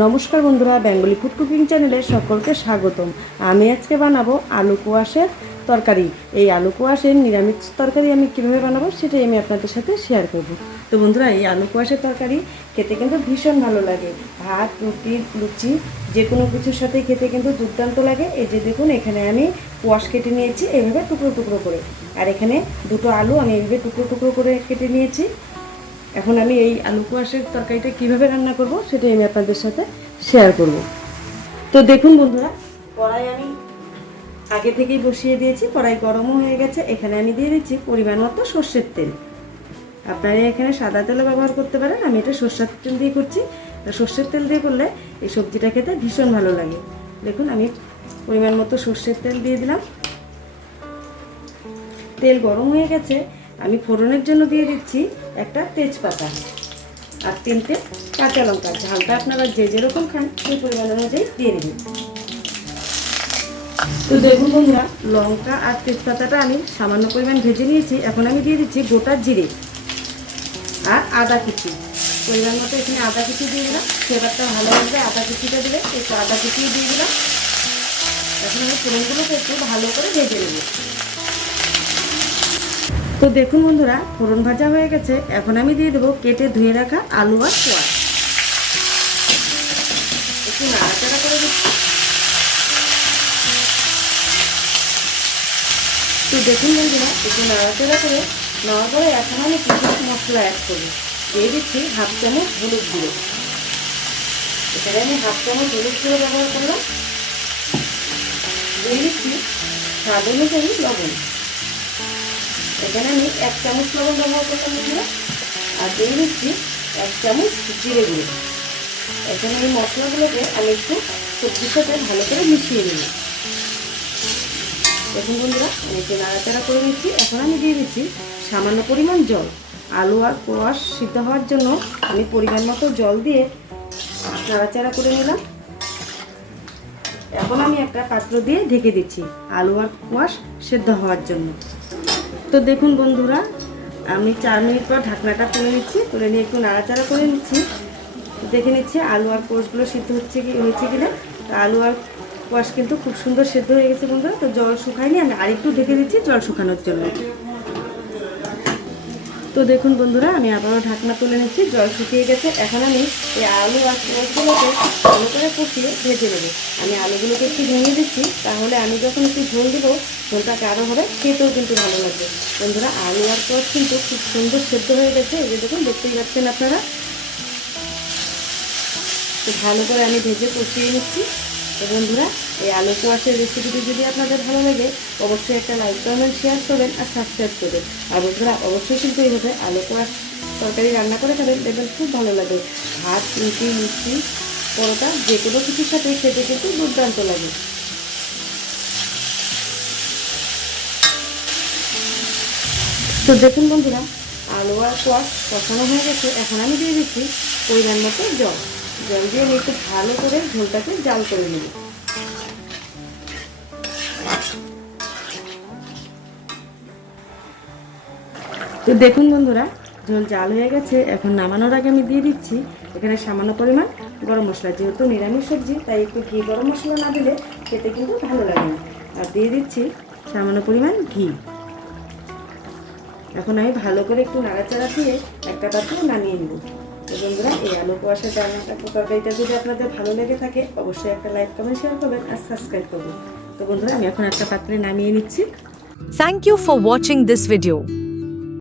নমস্কার বন্ধুরা, Bengali food cooking চ্যানেলে সকলকে স্বাগতম। আমি আজকে বানাবো আলু কুয়াশের তরকারি। এই আলু কুয়াশের নিরামিষ তরকারি আমি কীভাবে বানাবো সেটাই আমি আপনাদের সাথে শেয়ার করব। তো বন্ধুরা, এই আলু কুয়াশের তরকারি খেতে কিন্তু ভীষণ ভালো লাগে। ভাত, রুটি, লুচি যে কোনো কিছুর সাথে খেতে কিন্তু দুর্দান্ত লাগে। এই যে দেখুন, এখানে আমি কোয়াশ কেটে নিয়েছি এইভাবে টুকরো টুকরো করে। আর এখানে দুটো আলু আমি এইভাবে টুকরো টুকরো করে কেটে নিয়েছি। এখন আমি এই আলু কুয়াশের তরকারিটা কীভাবে রান্না করব সেটাই আমি আপনাদের সাথে শেয়ার করব। তো দেখুন বন্ধুরা, কড়াই আমি আগে থেকেই বসিয়ে দিয়েছি, কড়াই গরমও হয়ে গেছে। এখানে আমি দিয়ে দিচ্ছি পরিমাণ মতো সর্ষের তেল। আপনারা এখানে সাদা তেলও ব্যবহার করতে পারেন, আমি এটা সর্ষের তেল দিয়ে করছি। সর্ষের তেল দিয়ে করলে এই সবজিটা খেতে ভীষণ ভালো লাগে। দেখুন, আমি পরিমাণ মতো সর্ষের তেল দিয়ে দিলাম। তেল গরম হয়ে গেছে আমি ফোড়নের জন্য দিয়ে দিচ্ছি একটা তেজপাতা আর তিনটে কাঁচা লঙ্কা। ঝালটা আপনারা যে যেরকম খান সেই পরিমাণ অনুযায়ী দিয়ে দেবেন। তো দেখুন বন্ধুরা, লঙ্কা আর তেজপাতাটা আমি সামান্য পরিমাণ ভেজে নিয়েছি। এখন আমি দিয়ে দিচ্ছি গোটা জিরে আর আদা কুচি। পরিমাণ মতো এখানে আদা কুচি দিয়ে দিলাম। ফ্লেভারটা ভালো লাগবে আদা কুচিটা দিলে একটু আদা কুচি দিয়ে দিলাম। এখন আমি ফোড়নগুলোকে একটু ভালো করে ভেজে নেব। তো দেখুন বন্ধুরা, ফোড়ন ভাজা হয়ে গেছে। এখন আমি দিয়ে দেবো কেটে ধুয়ে রাখা আলু আর কোয়া একটু করে তো দেখুন বন্ধুরা, একটু নাড়াচাড়া করে নেওয়ার পরে এখন আমি কিছু মশলা অ্যাড করি দিয়ে দিচ্ছি হাফ চামচ হলুদ গুঁড়ো। এখানে আমি হাফ চামচ হলুদ গুঁড়ো ব্যবহার করলাম। দিয়ে দিচ্ছি স্বাদ অনুযায়ী লবণ। এখানে আমি এক চামচ লবণ ব্যবহার করলাম বন্ধুরা আর দিয়ে দিচ্ছি এক চামচ জিরে গুঁড়ো। এখানে এই মশলাগুলোকে আমি একটু সবজির সাথে ভালো করে মিশিয়ে নেব। দেখুন বন্ধুরা, আমি একটু নাড়াচাড়া করে নিচ্ছি। এখন আমি দিয়ে দিচ্ছি সামান্য পরিমাণ জল। আলু আর কোয়াশ সিদ্ধ হওয়ার জন্য আমি পরিমাণ মতো জল দিয়ে নাড়াচাড়া করে নিলাম। এখন আমি একটা পাত্র দিয়ে ঢেকে দিচ্ছি আলু আর কোয়াশ সেদ্ধ হওয়ার জন্য। তো দেখুন বন্ধুরা, আমি চার মিনিট পর ঢাকনাটা তুলে নিচ্ছি তুলে নিয়ে একটু নাড়াচাড়া করে নিচ্ছি। দেখে নিচ্ছি আলু আর কোষগুলো সিদ্ধ হচ্ছে কি, হয়েছে কিনা। তো আলু আর কোয়াশ কিন্তু খুব সুন্দর সেদ্ধ হয়ে গেছে বন্ধুরা, তো জল শুকায়নি, আমি আরেকটু ঢেকে দিচ্ছি জল শুকানোর জন্য। তো দেখুন বন্ধুরা, আমি আবারও ঢাকনা তুলে নিচ্ছি, জল শুকিয়ে গেছে। এখন আমি এই আলু আর কোয়াশগুলোকে ভালো করে কষিয়ে ভেজে নেব। আমি আলুগুলোকে একটু ভেঙে দিচ্ছি, তাহলে আমি যখন একটু ঝোল দেবো, ঝোলটাকে গাঢ় হবে, খেতেও কিন্তু ভালো লাগবে। বন্ধুরা, আলু আর কোয়াশ কিন্তু খুব সুন্দর সেদ্ধ হয়ে গেছে, এই যে দেখুন, দেখতেই পাচ্ছেন আপনারা। তো ভালো করে আমি ভেজে কষিয়ে নিচ্ছি। তো বন্ধুরা, এই আলু কুয়াশের রেসিপিটি যদি আপনাদের ভালো লাগে, অবশ্যই একটা লাইক কমেন্ট শেয়ার করবেন আর সাবস্ক্রাইব করবেন। আর বন্ধুরা, অবশ্যই কিন্তু এইভাবে আলু কুয়াশ তরকারি রান্না করে খাবেন, দেখবেন খুব ভালো লাগে। ভাত, রুটি, মিষ্টি, পরোটা যে কোনো কিছুর সাথে খেতে কিন্তু দুর্দান্ত লাগে। তো দেখুন বন্ধুরা, আলু আর কোয়াশ কষানো হয়ে গেছে, এখন আমি দিয়ে দিচ্ছি পরিমাণ মতো জল। জল দিয়ে আমি একটু ভালো করে ঝোলটাকে জাল করে নেব। তো দেখুন বন্ধুরা, ঝোল জাল হয়ে গেছে। এখন নামানোর আগে আমি দিয়ে দিচ্ছি এখানে সামান্য পরিমাণ গরম মশলা। যেহেতু নিরামিষ সবজি, তাই একটু ঘি, গরম মশলা না দিলে খেতে কিন্তু ভালো লাগে না। আর দিয়ে দিচ্ছি সামান্য পরিমাণ ঘি। এখন আমি ভালো করে একটু নাড়াচাড়া দিয়ে একটা পাত্র নামিয়ে নেব। তো বন্ধুরা, এই আলু কুয়াশার রান্নাটা এটা যদি আপনাদের ভালো লেগে থাকে, অবশ্যই একটা লাইক কমেন্ট শেয়ার করবেন আর সাবস্ক্রাইব করবেন তো বন্ধুরা, আমি এখন একটা পাত্রে নামিয়ে নিচ্ছি thank you for watching this video.